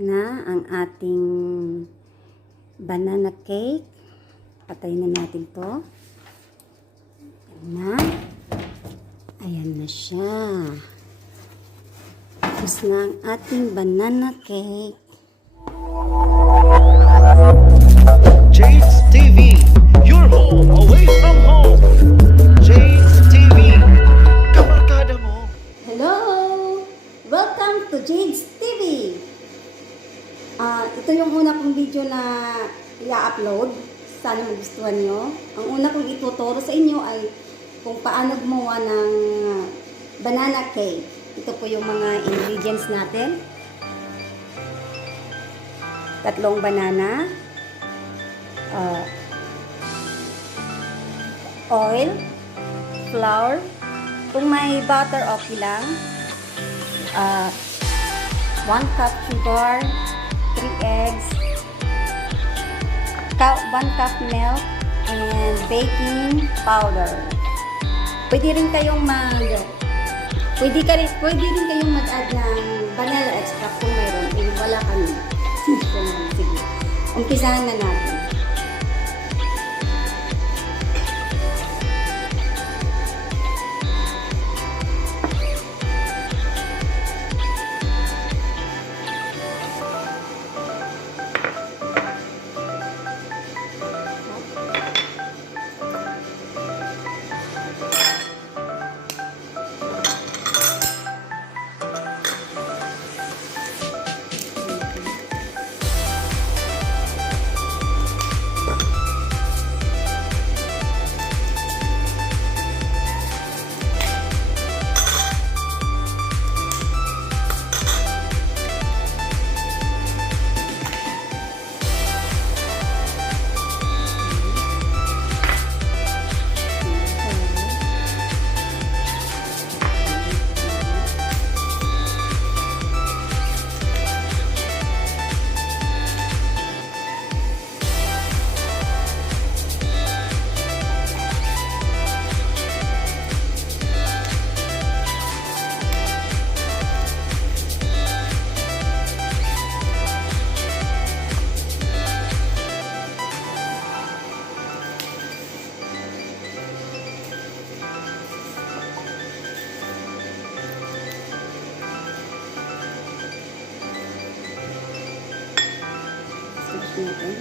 na ang ating banana cake. Patayin na natin to. Ayan na. Ayan na siya. Tapos na ang ating banana cake. JHADE'S TV, your home away from home. JHADE'S TV, kabarkada mo. Hello! Welcome to JHADE'S TV! Ito yung una kong video na i-upload. Sana magustuhan nyo. Ang una kong ituturo sa inyo ay kung paano gumawa ng banana cake. Ito po yung mga ingredients natin. 3 banana. Oil. Flour. Kung may butter, okay lang. 1 cup sugar. 3 eggs. 1 cup milk. And baking powder. Pwede rin kayong mag-add ng vanilla extract kung mayroon. Kung wala kami. Sige. Umpisahan na natin. Natin.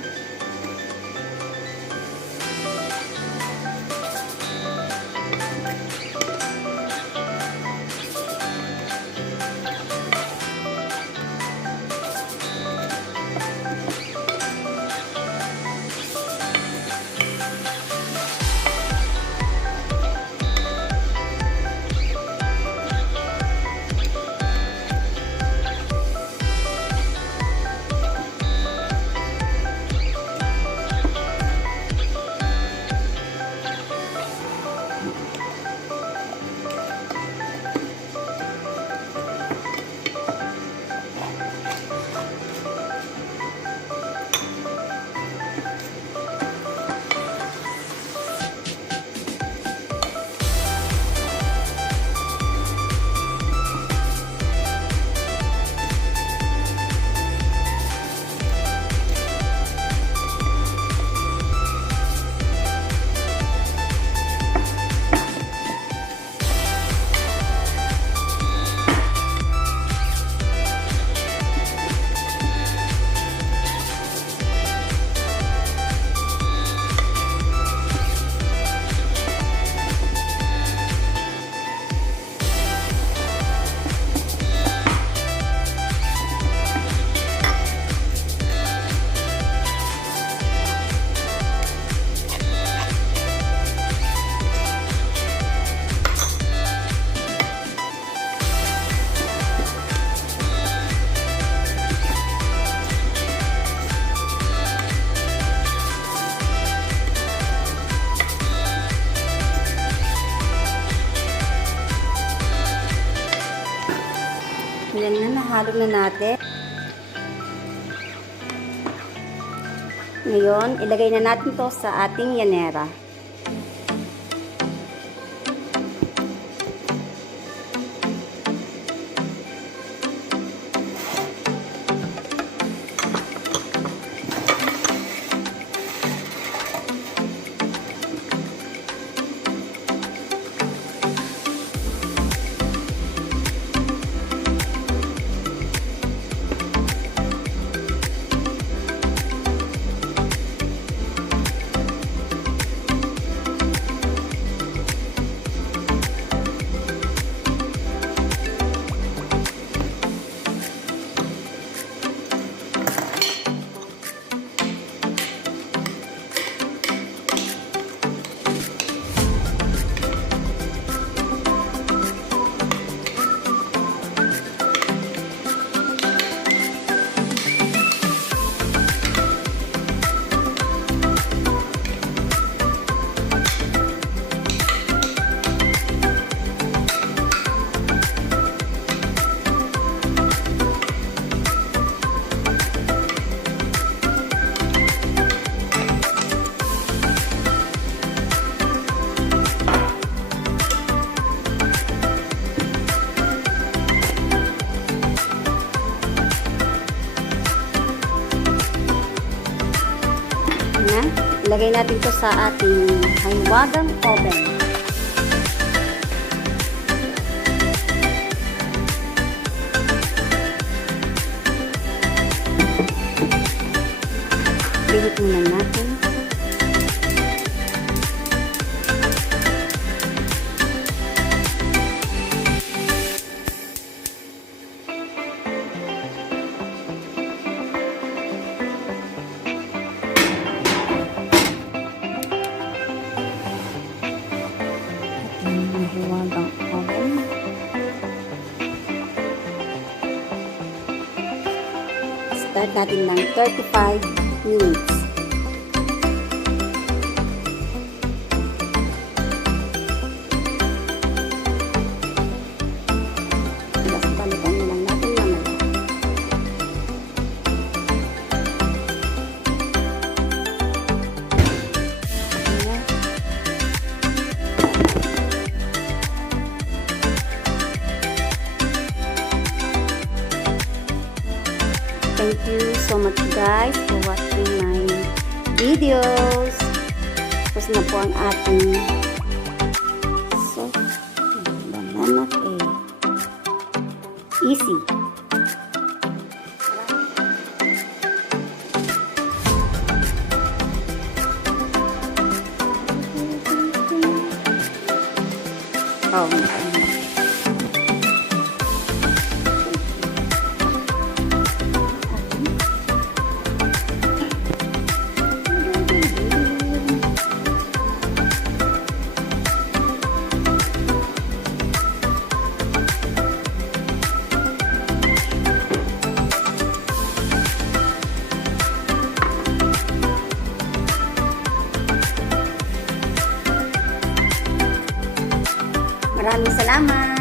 Ayan na, nahalo na natin. Ngayon, ilagay na natin to sa ating yanera. Ilagay natin to sa ating hiwagang oven. Bihit muna natin. Hiwagang oven. Start natin ng 35 minutes. Tapos balikan nyo lang natin mamaya. Thank you so much guys for watching my videos. Tapos na po ang ating banana cake. Easy. Oh, maraming salamat.